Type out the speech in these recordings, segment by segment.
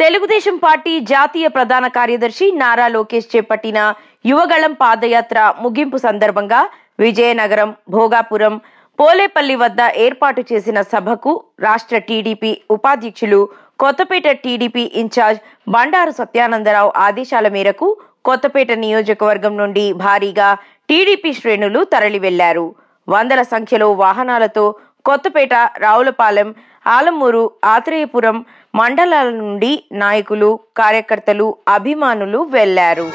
Telugu Desam party జాతీయ ప్రధాన కార్యదర్శి నారా లోకేష్ చేపట్టిన యువగళం పాదయాత్ర ముగింపు సందర్భంగా విజయనగరం, భోగాపురం, పోలేపల్లి వద్ద ఏర్పాటు చేసిన సభకు రాష్ట్ర టీడీపీ ఉపాధ్యక్షులు, కొత్తపేట టీడీపీ ఇన్ఛార్జ్ బండారు సత్యానందరావు ఆదేశాల మేరకు కొత్తపేట నియోజకవర్గం నుండి భారీగా టీడీపీ శ్రేణులు తరలి వెళ్లారు. వందల సంఖ్యలో వాహనాలతో కొత్తపేట, రావులపాలెం, ఆలమూరు, ఆత్రేయపురం మండలాల నుండి నాయకులు, కార్యకర్తలు, అభిమానులు వెళ్లారు.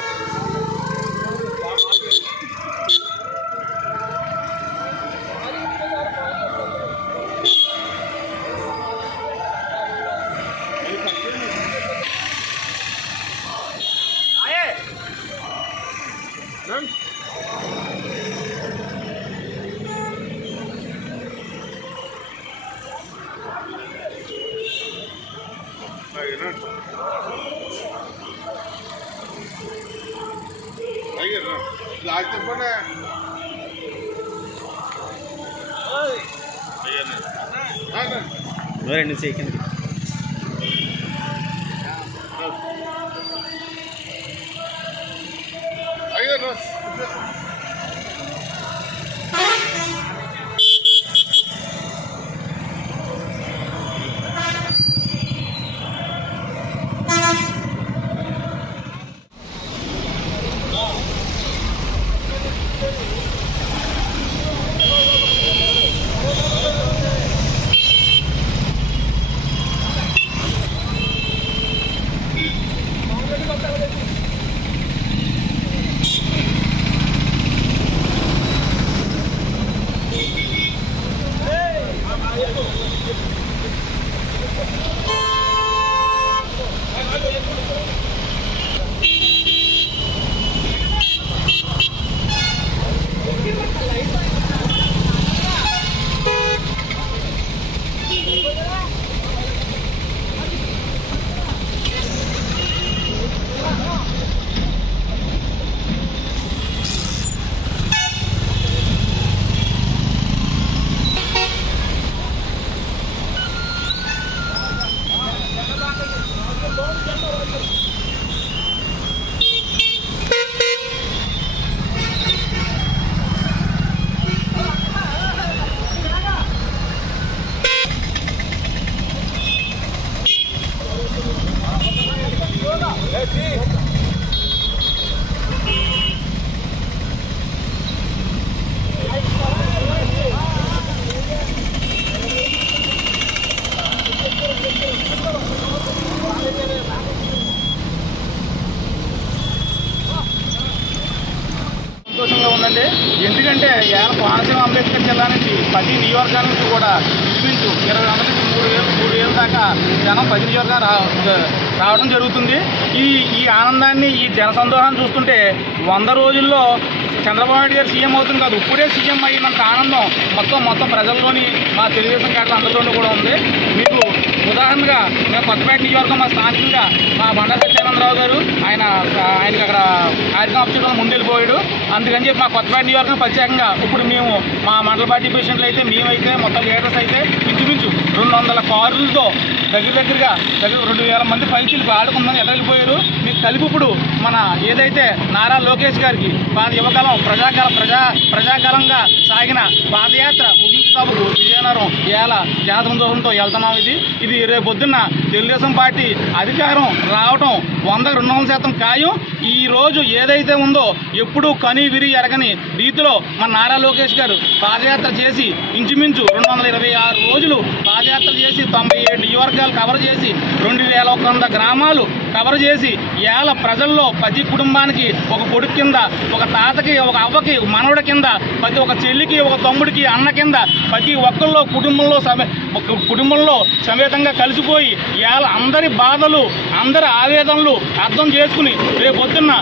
సంతోషంగా ఉందండి. ఎందుకంటే కోనసీమ అంబేద్కర్ జిల్లా నుంచి 10 నియోజకవర్గాల నుంచి కూడా ఇంచుమించు 20 వందల నుంచి 3,000 దాకా జనం 10 నియోజకవర్గాలు రావడం జరుగుతుంది. ఈ ఆనందాన్ని, ఈ జన సందోహాన్ని చూస్తుంటే 100 రోజుల్లో చంద్రబాబు నాయుడు గారు సీఎం అవుతుంది కాదు, ఇప్పుడే సీఎం అయినంత ఆనందం మొత్తం ప్రజల్లోని, మా తెలుగుదేశం కేటలు అందరిలోనూ కూడా ఉంది. మీకు ఉదాహరణగా మేము కొత్తపేట నియోజకవర్గం మా స్థానికంగా మా బండారు సత్యానందరావు గారు ఆయనకి అక్కడ కార్యక్రమం ఆఫీసులో ముందెళ్ళిపోయాడు. అందుకని చెప్పి మా కొత్తపేట నియోజకవర్గం ప్రత్యేకంగా ఇప్పుడు మేము మా మండల పార్టీ ప్రెసిడెంట్లు అయితే, మేమైతే, మొత్తం లీడర్స్ అయితే ఇంచుమించు 200 కారులతో దగ్గరగా 2,000 మంది పైకి ఆడుకుందని ఎదగిపోయారు. మీకు కలిపి ఇప్పుడు మన ఏదైతే నారా లోకేష్ గారికి యువకాలం ప్రజాకాలంగా సాగిన పాదయాత్ర ముగింపు సభకు విజయనగరం జన సంతోషంతో వెళ్తున్నాం. ఇది రేపొద్దున్న తెలుగుదేశం పార్టీ అధికారం రావటం 100-200% ఖాయం. ఈ రోజు ఏదైతే ఉందో ఎప్పుడూ కని విరి ఎరగని రీతిలో మన నారా లోకేష్ గారు పాదయాత్ర చేసి ఇంచుమించు 226 రోజులు పాదయాత్ర చేసి 97 నియోజకవర్గాలు కవర్ చేసి 2,100 గ్రామాలు కవర్ చేసి ఏళ్ళ ప్రజల్లో ప్రతి కుటుంబానికి ఒక కొడుకు కింద, ఒక తాతకి, ఒక అవ్వకి, మనవడి కింద, ప్రతి ఒక చెల్లికి, ఒక తమ్ముడికి, అన్న కింద ప్రతి ఒక్కళ్ళు కుటుంబంలో సమేతంగా కలిసిపోయి అందరి బాధలు, అందరి ఆవేదనలు అర్థం చేసుకుని రేపొద్దున్న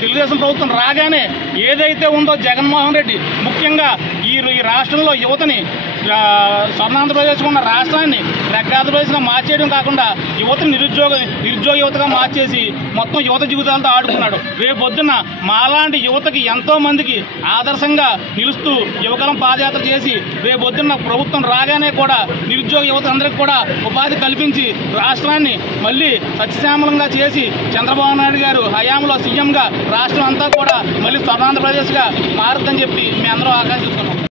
తెలుగుదేశం ప్రభుత్వం రాగానే ఏదైతే ఉందో జగన్మోహన్ రెడ్డి ముఖ్యంగా ఈ రాష్ట్రంలో యువతని స్వర్ణాంధ్రప్రదేశ్ ఉన్న రాష్ట్రాన్ని ప్రఖ్యాతప్రదేశ్గా మార్చేయడం కాకుండా యువతను నిరుద్యోగ యువతగా మార్చేసి మొత్తం యువత జీవితాలతో ఆడుకున్నాడు. రేపొద్దున మాలాంటి యువతకి ఎంతో మందికి ఆదర్శంగా నిలుస్తూ యువగలం పాదయాత్ర చేసి రేపొద్దున ప్రభుత్వం రాగానే కూడా నిరుద్యోగ యువత అందరికీ కూడా ఉపాధి కల్పించి రాష్ట్రాన్ని మళ్ళీ సస్యశ్యామలంగా చేసి చంద్రబాబు నాయుడు గారు హయాంలో సీఎంగా రాష్ట్రం అంతా కూడా మళ్ళీ స్వర్ణాంధ్రప్రదేశ్గా మారుద్దని చెప్పి మేము అందరూ ఆకాంక్షిస్తున్నాం.